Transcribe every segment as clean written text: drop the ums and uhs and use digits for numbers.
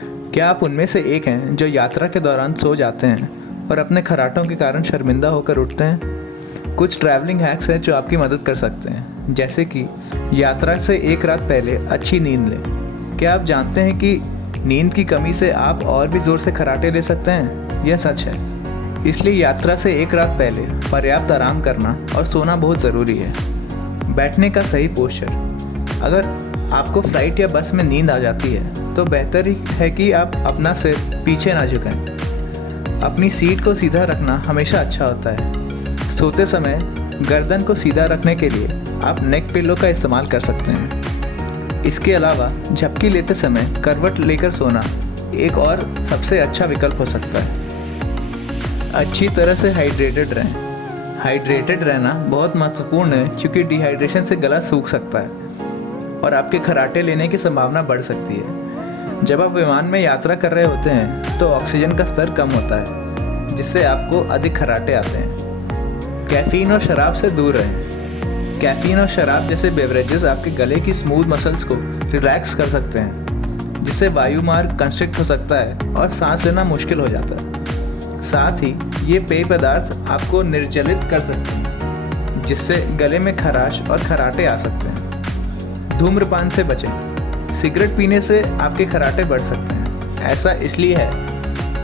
क्या आप उनमें से एक हैं जो यात्रा के दौरान सो जाते हैं और अपने खर्राटों के कारण शर्मिंदा होकर उठते हैं? कुछ ट्रैवलिंग हैक्स हैं जो आपकी मदद कर सकते हैं, जैसे कि यात्रा से एक रात पहले अच्छी नींद लें। क्या आप जानते हैं कि नींद की कमी से आप और भी ज़ोर से खर्राटे ले सकते हैं? यह सच है। इसलिए यात्रा से एक रात पहले पर्याप्त आराम करना और सोना बहुत ज़रूरी है। बैठने का सही पोस्चर। अगर आपको फ्लाइट या बस में नींद आ जाती है तो बेहतर ही है कि आप अपना सिर पीछे ना झुकाएं। अपनी सीट को सीधा रखना हमेशा अच्छा होता है। सोते समय गर्दन को सीधा रखने के लिए आप नेक पिलो का इस्तेमाल कर सकते हैं। इसके अलावा झपकी लेते समय करवट लेकर सोना एक और सबसे अच्छा विकल्प हो सकता है। अच्छी तरह से हाइड्रेटेड रहें। हाइड्रेटेड रहना बहुत महत्वपूर्ण है क्योंकि डिहाइड्रेशन से गला सूख सकता है और आपके खर्राटे लेने की संभावना बढ़ सकती है। जब आप विमान में यात्रा कर रहे होते हैं तो ऑक्सीजन का स्तर कम होता है, जिससे आपको अधिक खर्राटे आते हैं। कैफ़ीन और शराब से दूर रहें। कैफ़ीन और शराब जैसे बेवरेजेस आपके गले की स्मूथ मसल्स को रिलैक्स कर सकते हैं, जिससे वायुमार्ग कंस्ट्रिक्ट हो सकता है और सांस लेना मुश्किल हो जाता है। साथ ही ये पेय पदार्थ आपको निर्जलित कर सकते हैं, जिससे गले में खराश और खर्राटे आ सकते हैं। धूम्रपान से बचें। सिगरेट पीने से आपके खर्राटे बढ़ सकते हैं। ऐसा इसलिए है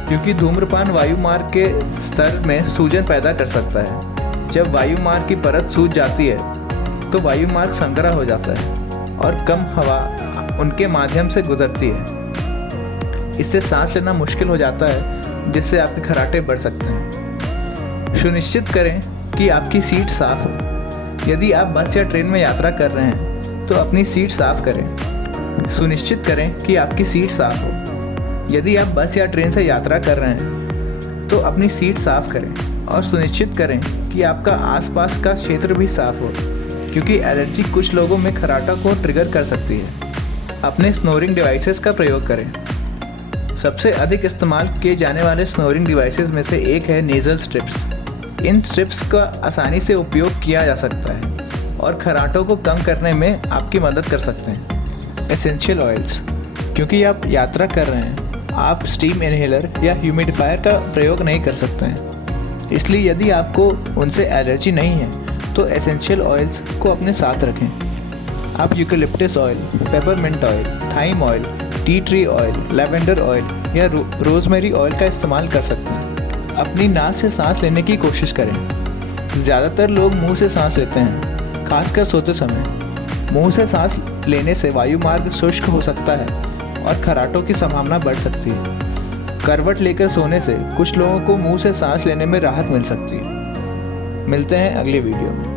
क्योंकि धूम्रपान वायुमार्ग के स्तर में सूजन पैदा कर सकता है। जब वायुमार्ग की परत सूज जाती है तो वायुमार्ग संकरा हो जाता है और कम हवा उनके माध्यम से गुजरती है। इससे सांस लेना मुश्किल हो जाता है, जिससे आपके खर्राटे बढ़ सकते हैं। सुनिश्चित करें कि आपकी सीट साफ हो। यदि आप बस या ट्रेन में यात्रा कर रहे हैं तो अपनी सीट साफ करें। सुनिश्चित करें कि आपकी सीट साफ हो। यदि आप बस या ट्रेन से यात्रा कर रहे हैं तो अपनी सीट साफ करें और सुनिश्चित करें कि आपका आसपास का क्षेत्र भी साफ हो, क्योंकि एलर्जी कुछ लोगों में खर्राटा को ट्रिगर कर सकती है। अपने स्नोरिंग डिवाइसेस का प्रयोग करें। सबसे अधिक इस्तेमाल किए जाने वाले स्नोरिंग डिवाइसेस में से एक है नेज़ल स्ट्रिप्स। इन स्ट्रिप्स का आसानी से उपयोग किया जा सकता है और खर्राटों को कम करने में आपकी मदद कर सकते हैं। Essential oils. क्योंकि आप यात्रा कर रहे हैं, आप स्टीम इनहेलर या ह्यूमिडिफायर का प्रयोग नहीं कर सकते हैं। इसलिए यदि आपको उनसे एलर्जी नहीं है तो एसेंशियल ऑयल्स को अपने साथ रखें। आप eucalyptus oil, peppermint oil, thyme oil, tea tree oil, lavender oil या रोज़मेरी ऑयल का इस्तेमाल कर सकते हैं। अपनी नाक से सांस लेने की कोशिश करें। ज़्यादातर लोग मुंह से सांस लेते हैं, खासकर सोते समय। मुंह से सांस लेने से वायुमार्ग शुष्क हो सकता है और खर्राटों की संभावना बढ़ सकती है। करवट लेकर सोने से कुछ लोगों को मुंह से सांस लेने में राहत मिल सकती है। मिलते हैं अगले वीडियो में।